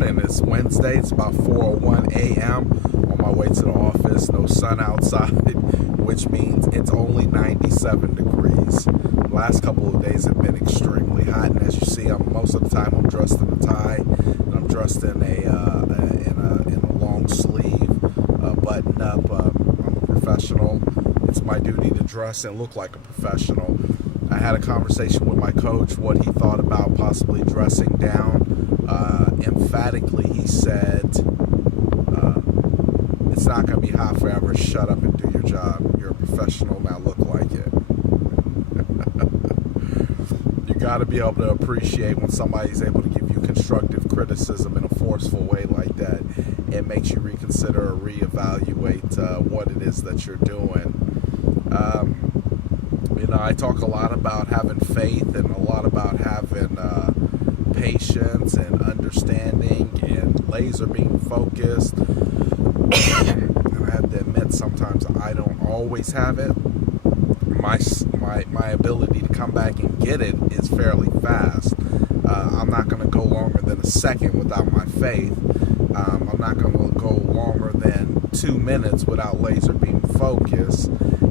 morning. It's Wednesday. It's about 4:01 a.m. On my way to the office. No sun outside, which means it's only 97 degrees. The last couple of days have been extremely hot, and as you see, most of the time I'm dressed in a tie, and I'm dressed in a long sleeve, button up. I'm a professional. It's my duty to dress and look like a professional. I had a conversation with my coach, what he thought about possibly dressing down. Emphatically, he said, it's not going to be hot forever. Shut up and do your job. You're a professional. Now look like it. You got to be able to appreciate when somebody's able to give you constructive criticism in a forceful way like that. It makes you reconsider or reevaluate what it is that you're doing. I talk a lot about having faith and a lot about having patience and understanding and laser beam focused. And I have to admit, sometimes I don't always have it. My ability to come back and get it is fairly fast. I'm not going to go longer than a second without my faith. I'm not going to go longer than 2 minutes without laser beam focus.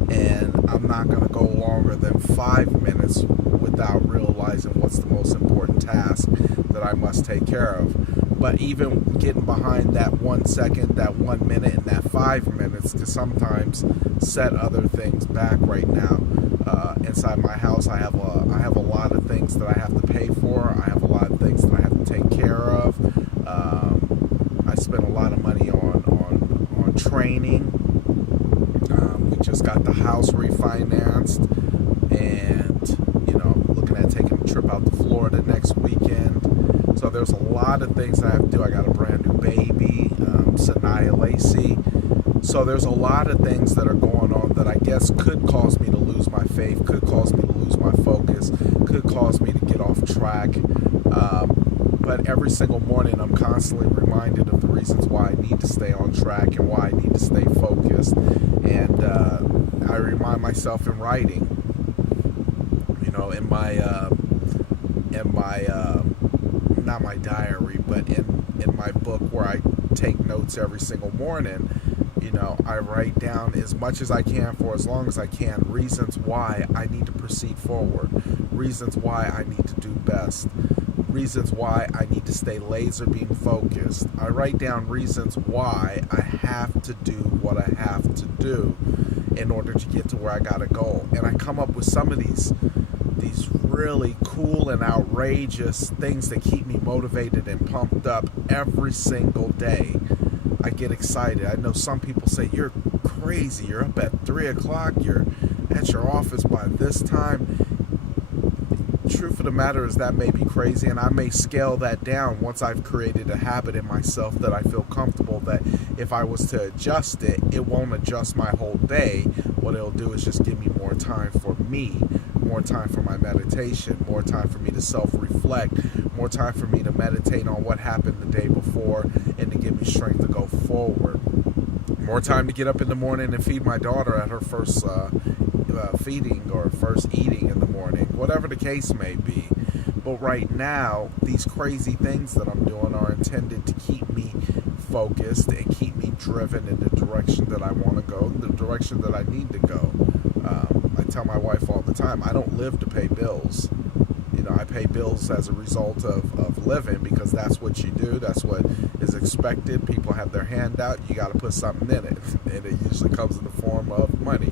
And I'm not going to go longer than 5 minutes without realizing what's the most important task that I must take care of. But even getting behind that 1 second, that 1 minute, and that 5 minutes can sometimes set other things back right now. Inside my house, I have a lot of things that I have to pay for. I have a lot of things that I have to take care of. I spend a lot of money on training. We just got the house refinanced, and looking at taking a trip out to Florida next weekend. So there's a lot of things that I have to do. I got a brand new baby, Sanaya Lacey. So there's a lot of things that are going on that I guess could cause me to lose my faith, could cause me to lose my focus, could cause me to get off track. But every single morning I'm constantly reminded of the reasons why I need to stay on track and why I need to stay focused. And I remind myself in writing, in my not my diary, but in my book where I take notes every single morning. I write down as much as I can for as long as I can, reasons why I need to proceed forward, reasons why I need to do best, reasons why I need to stay laser beam focused. I write down reasons why I have to do what I have to do in order to get to where I gotta go. And I come up with some of these really cool and outrageous things that keep me motivated and pumped up every single day. I get excited. I know some people say, you're crazy. You're up at 3 o'clock. You're at your office by this time. Truth of the matter is that may be crazy, and I may scale that down once I've created a habit in myself that I feel comfortable that if I was to adjust it, it won't adjust my whole day. What it'll do is just give me more time for me, more time for my meditation, more time for me to self-reflect, more time for me to meditate on what happened the day before and to give me strength to go forward. More time to get up in the morning and feed my daughter at her first feeding or first eating in the morning, whatever the case may be. But right now, these crazy things that I'm doing are intended to keep me focused and keep me driven in the direction that I want to go, the direction that I need to go. I tell my wife all the time, I don't live to pay bills. I pay bills as a result of living, because that's what you do. That's what is expected. People have their hand out. You got to put something in it, and it usually comes in the form of money.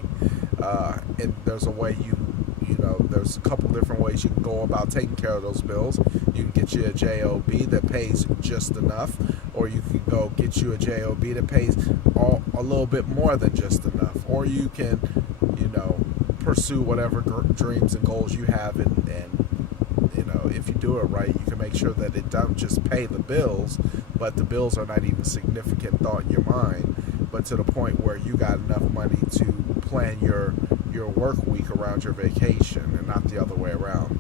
And there's a way there's a couple different ways you can go about taking care of those bills. You can get you a JOB that pays just enough, or you can go get you a JOB that pays a little bit more than just enough, or you can, pursue whatever dreams and goals you have, and if you do it right, you can make sure that it don't just pay the bills, but the bills are not even a significant thought in your mind, but to the point where you got enough money to plan your work week around your vacation and not the other way around.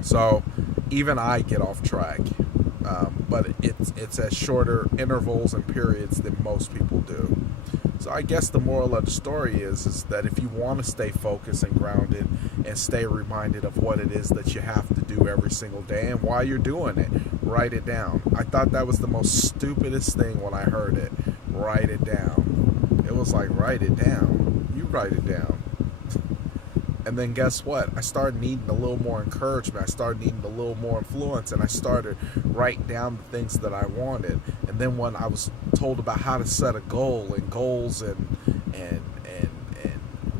So even I get off track, but it's at shorter intervals and periods than most people do. So I guess the moral of the story is that if you want to stay focused and grounded and stay reminded of what it is that you have to do every single day and why you're doing it, write it down. I thought that was the most stupidest thing when I heard it. Write it down. It was like, write it down. You write it down. And then guess what? I started needing a little more encouragement. I started needing a little more influence, and I started writing down the things that I wanted. And then when I was told about how to set a goal and goals and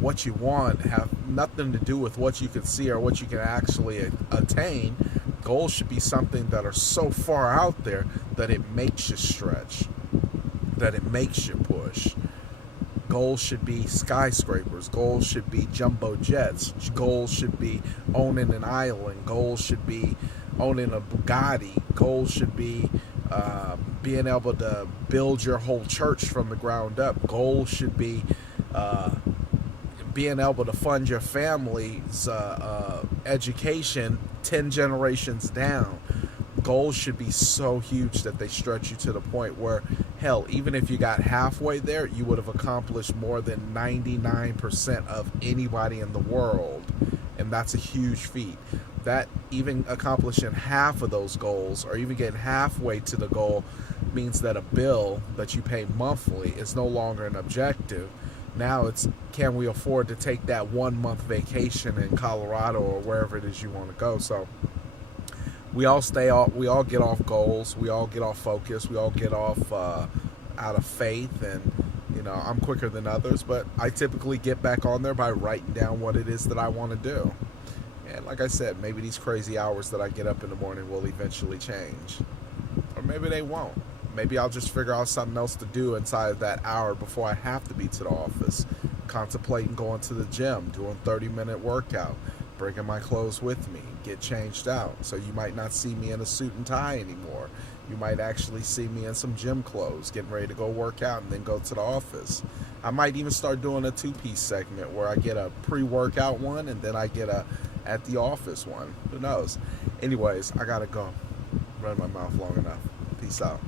what you want have nothing to do with what you can see or what you can actually attain. Goals should be something that are so far out there that it makes you stretch, that it makes you push. Goals should be skyscrapers. Goals should be jumbo jets. Goals should be owning an island. Goals should be owning a Bugatti. Goals should be being able to build your whole church from the ground up. Goals should be being able to fund your family's education 10 generations down. Goals should be so huge that they stretch you to the point where, hell, even if you got halfway there, you would have accomplished more than 99% of anybody in the world. And that's a huge feat. That even accomplishing half of those goals or even getting halfway to the goal means that a bill that you pay monthly is no longer an objective. Now it's, can we afford to take that 1 month vacation in Colorado or wherever it is you want to go? So we all get off goals, we all get off focus, we all get off out of faith, and I'm quicker than others, but I typically get back on there by writing down what it is that I want to do. And like I said, maybe these crazy hours that I get up in the morning will eventually change, or maybe they won't. Maybe I'll just figure out something else to do inside of that hour before I have to be to the office, contemplating going to the gym, doing 30-minute workout, bringing my clothes with me, get changed out. So you might not see me in a suit and tie anymore. You might actually see me in some gym clothes, getting ready to go work out and then go to the office. I might even start doing a 2-piece segment where I get a pre-workout one and then I get a at the office one. Who knows? Anyways, I gotta go. Run my mouth long enough. Peace out.